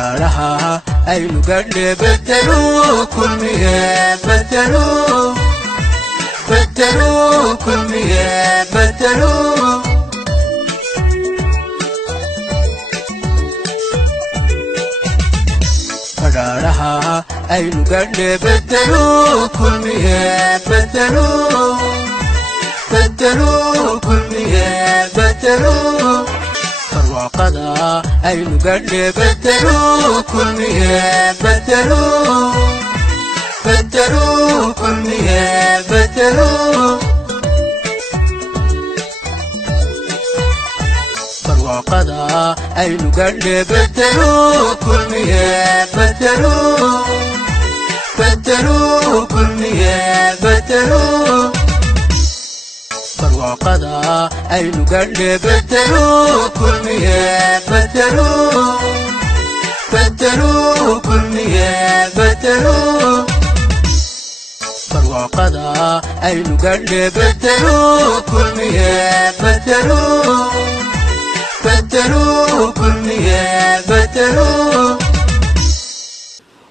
فدارها أي نقل بدلوا كل مية بدلوا كل مية بدلوا فدارها أي نقل بدلوا كل مية بدلوا كل مية بدلوا فالواقضة أي نقل بدلوا كل مية بدلوا كل مية بدلوا فالواقضة أي نقل بدلوا كل مية بدلوا كل مية بدلوا فالواقضة أي نقل بدلوا كل مية بدلوا كل مية بدلوا فالواقضة أي نقل بدلوا كل مية بدلوا كل مية بدلوا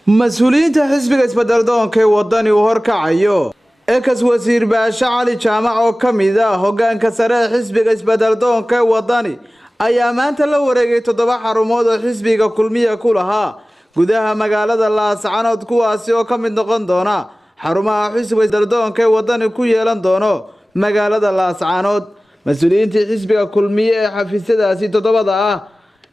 مسؤولين حزب isbedel doonka wadani uu horkacayo ekas wasiir baasha cali jaamac oo kamida hogaanka sare xisbiga isbedel doonka wadani ayaa maanta la wareegay 7 xarumood oo xisbiga kulmiye ku lahaa gudaha magaalada Laascaanood kuwaasi oo kamid noqon doona xarumaha xisbiga isbedel doonka wadani ku yeelan doono magaalada Laascaanood مسؤولينتي حزبك كلمية حفيزتها تضبط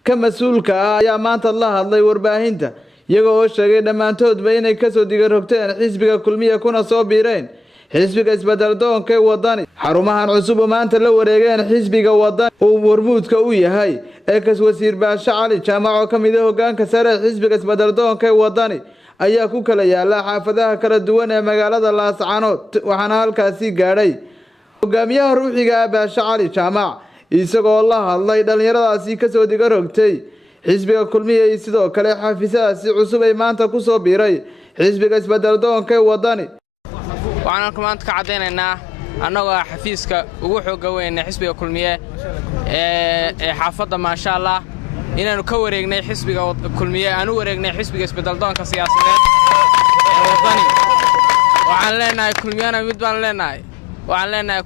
كمسؤولك يا ما الله الله ورباهنته يجوا شيء لما تود بينك كسر ديجرهتين حزبك كلمية كنا صابرين حزبك اسبدل دون كي وضاني حرمها عصوبة ما أنت لو رجعنا حزبك وضاني وورمود كوية هاي اكس وزير باشا علي جامعة كم إذا هو كان كسر حزبك اسبدل دون كي وضاني أياكو كلا يا لا حافظها كردونا مقالة Laascaanood وحنا هالكاسي قاري hogaamiyaha ruuxiga baasha cali jaamac isagoo la hadlay dhalinyaradaasi ka soo diga rogtay xisbiga kulmiye sidoo kale xafiisaasi cusub ay maanta ku soo biiray xisbiga isbedel doonka wadani waxaan maanta ka cadeynaynaa anagoo xafiiska ugu xooga weyn xisbiga kulmiye ee xaafadda maasha Allah inaanu ka wareegnay xisbiga kulmiye aanu wareegnay xisbiga isbedel doonka siyaasadeed ee wadani waxaan leenahay kulmiyana mid baan leenahay waxaan leenahay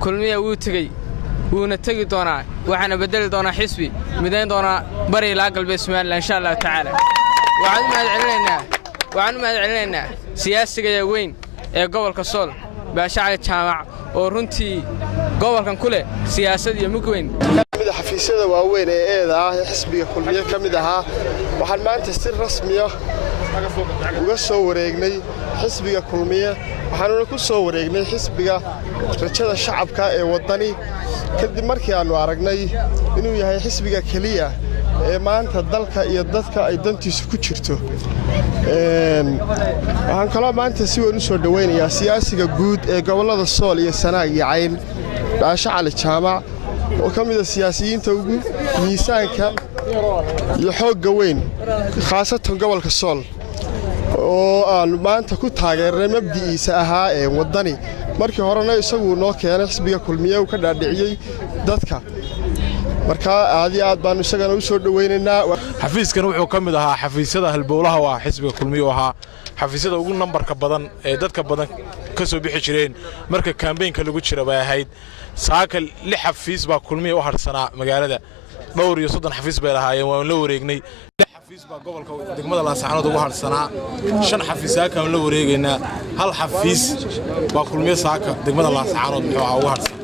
kulmiye wuu tagay wuuna tagi doonaa waxaana bedeli doonaa xisbi midayn doonaa bari ilaa galbeed Soomaaliland insha Allah taala waxaan u mahadcelinaynaa siyaasiga weyn ee gobolka Sool baasha cali jaamac oo runtii gobolkan kule siyaasad iyo mug weyn mid xafiisyada waaweyn ee eeda xisbiga kulmiye kamid ahaa waxaan maanta si rasmi ah uga soo wareegnay xisbiga kulmiye waxaanu ku soo wareegnay xisbiga rajada shacabka ee wadani kadib markii aanu aragnay inuu yahay xisbiga kaliya ee maanta dalka iyo dadka ay dantiisu ku jirto waxaan kala maanta si weyn u soo dhaweynayaa siyaasiga guud ee gobolada Sool iyo Sanaag iyo Cayn baasha cali jaamac oo kamid ah siyaasiyiinta ugu miisaanka iyo xoogga weyn khaasatan gobolka Sool oo aan maanta ku taageernay mabdiisa ahaa ee wadani markii horena isagu noo keenay xisbiga kulmiye uu ka dhaadhiciyay dadka marka aad baan isagana u soo dhaweynaynaa xafiiskan wuxuu kamid ahaa xafiisyada halbowlaha waa xisbiga kulmiye oo ahaa xafiisyada ugu nambarka badan ee dadka badan ka soo bixi jireen marka campaign-ka lagu jira bay ahayd saaka 6 xafiis baa kulmiye u harsanaa magaalada dhowr iyo 3 xafiis bay lahaayeen waan la wareegnay xafiis baa gobolka degmada Laascaanood ugu harsanaa 5 xafiis ka la wareegaynaa hal xafiis baa kulmiye saaka degmada Laascaanood wuxuu ugu harsanaa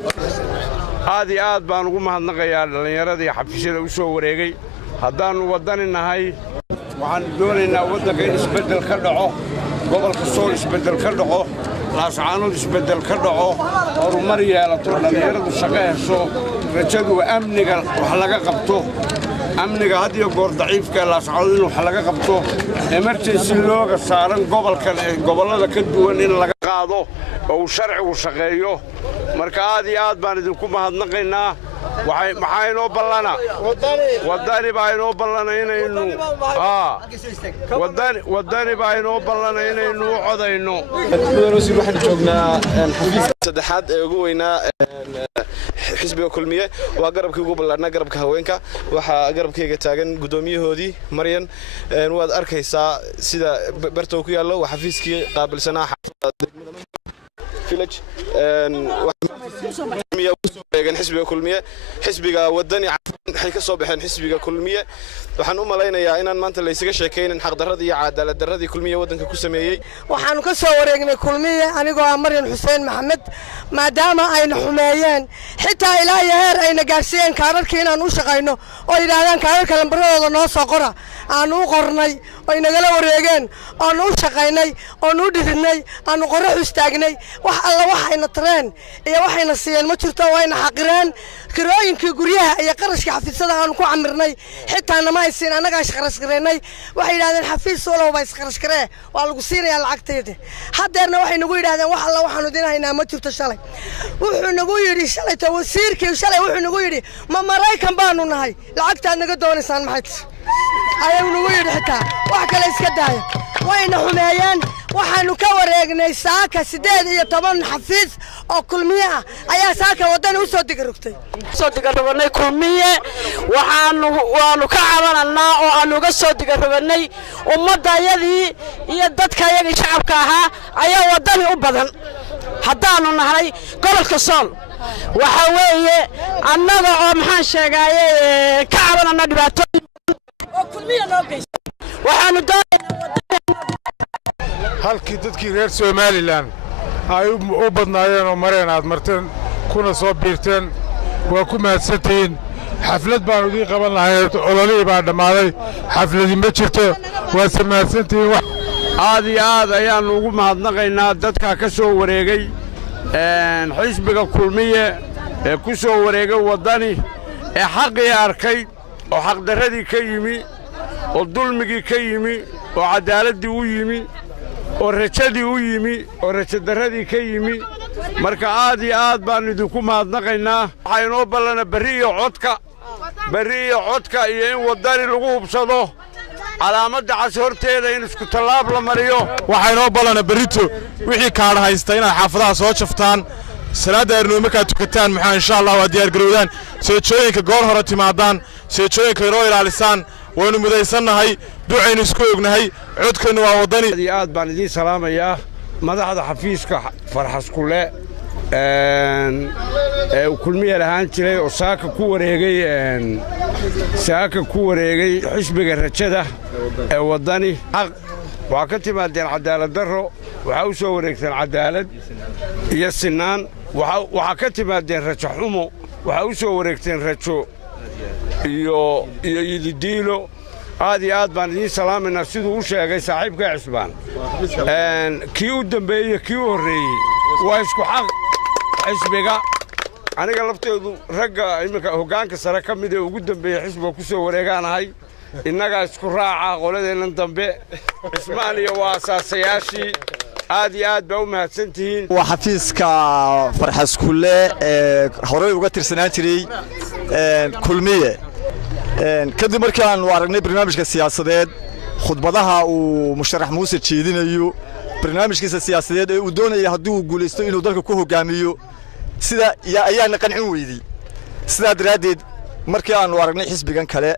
aad baan ugu mahadnaqayaa dhalinyaradii xafiisyada u soo wareegay haddaan wadani nahay waxaan doonaynaa waddanka in isbedel ka dhaco gobolka Sool isbedel ka dhaco Laascaanood isbedel ka dhaco horumar yeelato dhalinyaradu shaqo hesho rajadu amniga wax laga qabto amniga had iyo goor daciifka Laascaanood in wax laga qabto emergency looga saaran gobolkan ee gobolada ka duwan in laga qaado oo sharcigu shaqeeyo marka aad baan idinku mahadnaqaynaa maxaa inoo ballana waddani baa inoo ballana inaynu waddani baa inoo ballana inaynu u codayno. waxaan joognaa xafiiska saddexaad ee ugu weynaa xisbiga kulmiye waa garabkii ugu ballaarnaa garabka haweenka waxaa garabkayga taagan gudoomiyahoodii Maryan waad arkaysaa sida bartow ku yaallo waa xafiiskii qaabilsanaa village xisbiga kulmiye xisbiga waddani waxay ka soo baxeen xisbiga kulmiye waxaan u malaynayaa inaan maanta la isaga sheekaynin xaqdarradii iyo cadaalad darradii kulmiye waddanka ku sameeyay waxaanu ka soo wareegnay kulmiye anigoo ah Maryan Xuseen Maxamed maadaama ayna xumeeyeen xitaa ilaa heer ayna gaarsiiyeen kaararkii inaan u shaqayno oo yiraahdaan kaararka lambaradooda noo soo qora aanu u qornay oo inagala wareegeen aanu u shaqaynay aanu u dhirinay aanu qorrax istaagnay wax alla waxayna tareen iyo waxayna siiyeen ma jirto wayna xaqireen kirooyinkii guryaha iyo qarashka xafiisyada aanu ku camirnay xitaa nama aysiin annaga shaqarash gareynay waxay yiraahdeen xafiis walba iskarash garee waa lagu siinayaa lacagteeda hadeerna waxay nagu yiraahdeen wax alla waxaanu dinaynaa ma jirto shalay wuxuu nagu yiri shalay wasiirkii shalay wuxuu nagu yiri ma Maraykan baanu nahay lacagtaad naga doonaysaan maxay ayuu nagu yiri xitaa wax kale iska daaya wayna xumeeyeen waxaanu ka wareegnay saaka 18 xafiis oo kulmiye ah ayaa saaka wadan u soo digarugtay soo digarugay kulmiye waanu ka cabananaa oo aanu uga soo digarugay ummadayadii iyo dadkayagii shacabka ahaa ayaa wadan u badan haddaanu nahay gobolka Sool waxa weeye annaga oo maxaan sheegaaye ka cabanana dhibaato oo kulmiye loo geystay waxaanu halkii dadkii reer Somaliland ay u badnaayeen oo mareen aad marteen kuna soo biirteen waa ku mahadsantiin xaflad baan idin qaban lahayn ololihii baa dhammaaday xafladii ma jirto waa mahadsantiin aad iyo aad ayaan ugu mahadnaqaynaa dadka ka soo wareegay xisbiga kulmiye ee ku soo wareegay waddani ee xaqii arkay oo xaqdarradii ka yimi oo dulmigii ka yimi oo cadaaladii u yimi oo rajadii u yimi oo rajadarradii ka yimi marka aad iyo aad baan idinku mahadnaqaynaa waxaa inoo ballana berri iyo codka iyo in waddani lagu hubsado calaamadda cas horteeda in isku tallaab la mariyo waxaa inoo ballana berrito wixii kaadha haysta inaad xaafadaha soo jaftaan salaada arnimo markaad tukataan maxaa insha Allah waa diyaar garowdaan seejooyinka goor hore timaadaan seejooyinka inoo ilaalisaan waynu mudaysannahay ducaynu isku ognahay codkeennu waa waddani aad baan idiin salaamayaa madaxda xafiiska Farxas Kule kulmiye lahaan jiray oo saaka ku wareegay xisbiga rajada ee waddani waxaa ka timaadeen cadaalad darro waxaa u soo wareegteen cadaalad iyo sinaan waxaa ka timaadeen rajo xumo waxaa u soo wareegteen rajo iyo yididiilo aad iyo aad baan idiin salaamaynaa siduu u sheegay saaxiibka Cisbaan kii u dambeeyey kii u horreeyey waa isku xaq xisbiga aniga lafteedu ragga iminka hoggaanka sare ka mid ee ugu dambeeyey xisbiga ku soo wareegaanahay innagaa isku raaca qoladeennan dambe Cismaan iyo waa asaasayaashii aad iyo aad baa u mahadsantihiin waa xafiiska Farxas Kule ee horey uga tirsanaan jiray kulmiye kadib markii aan aragnay barnaamijka siyaasadeed khudbadaha uu musharax Muuse jeedinayo barnaamijkiisa siyaasadeed ee uu doonayay haddii uu guuleysto inuu dalka ku hogaamiyo sida ayaana qancin weydii sida daraadeed markii aan aragnay xisbigan kale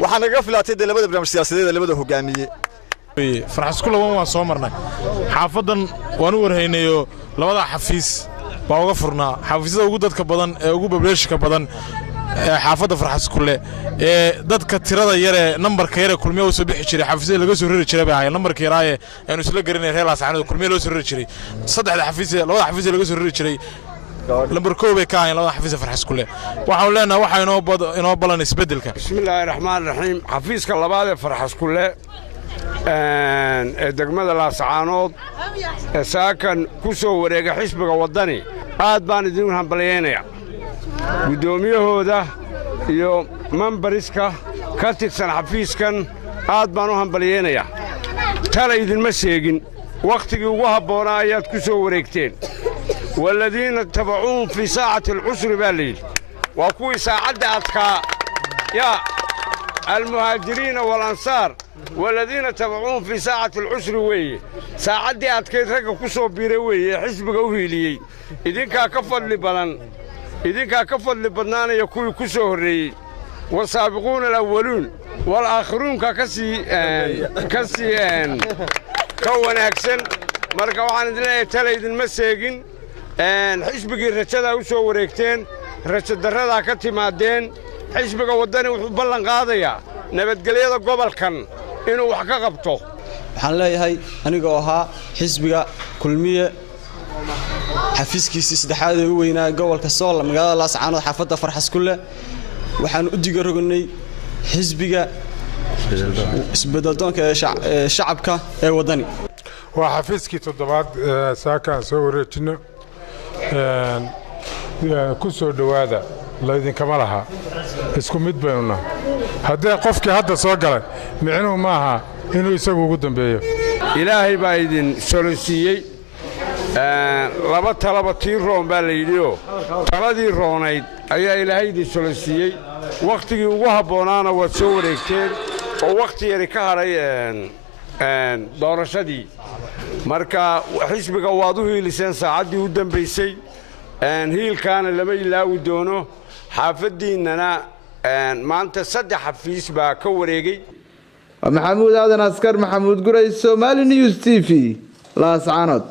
waxaan naga filaatay labada barnaamij siyaasadeed ee labada hogaamiye Farxas Kule waan soo marnay xaafadan waan u warhaynayo labada xafiis baa uga furnaa xafiisyada ugu dadka badan ee ugu bableeshka badan xaafadda Farxas Kule ee dadka tirada yar ee nambarka yar ee kulmiye oo soo bixi jiray xafiisyada laga soo riri jiray baa nambarka yar ee aanu isla garanay reer Laascaanood kulmiye loo soo riri jiray saddexda xafiis labada xafiis laga soo riri jiray lambar koob ay ka ahayn labada xafiis Farxas Kule waxaan leenahay waxa inoo balan isbedelka bismillaahir rahmaanir rahiim xafiiska labaad ee Farxas Kule ee degmada Laascaanood ee saakan ku soo wareegay xisbiga waddani aad baan idin hambalyeynaya gudoomiyahooda iyo membariska ka tirsan xafiiskan aad baan u hambalyeynaya tala idinma sheegin waqtigii ugu habboonaa ayaad ku soo wareegteen والذين تبعوهم في ساعة العسر بالليل وكوي ساعد أتكا يا المهاجرين والأنصار والذين تبعوهم في ساعة العسر وي ساعد أتكا رجع كسو بيروي حزب جوهيلي إذن كفر لبنان يكوي كسو هري والسابقون الأولون والآخرون كسي كون أكسن مركب عن دلنا تليد المساجين حزبك الرشاد وسو وريكتين رشاد الرضا كتيمادين حزبك وداني وبلن قاضية نبت قليل قبل كان إنه وحكا قبطه waxaan leeyahay anigoo ahaa xisbiga kulmiye xafiiskiisa saddexaad ee ugu weynaa gobolka Sool magaalada Laascaanood xaafadda Farxas Kulle waxaan u diga rognay xisbiga isbeddeldoonka ee shacabka ee wadani waa xafiiskii toddobaad saakaan soo wareejino ku soo dhawaada laydin kama laha isku mid baynu nahay haddii qofkii hadda soo galay micnuhu ma aha inuu isagu ugu dambeeyo ilaahay baa idin solonsiiyey laba talaba tii roon baa la yidhioo taladii roonayd ayaa ilaahay idin solonsiiyey wakhtigii ugu habboonaana waad soo wareegteen oo wakhti yari ka hadhay doorashadii marka xisbiga waad u hiiliseen saacaddii u dambaysay hiilkaana lama ilaawi doono xaafaddiinnana maanta 3 xafiis baa ka wareegay محمود هذا نسكر محمود قريش سومالي نيوز تي في لاascaanood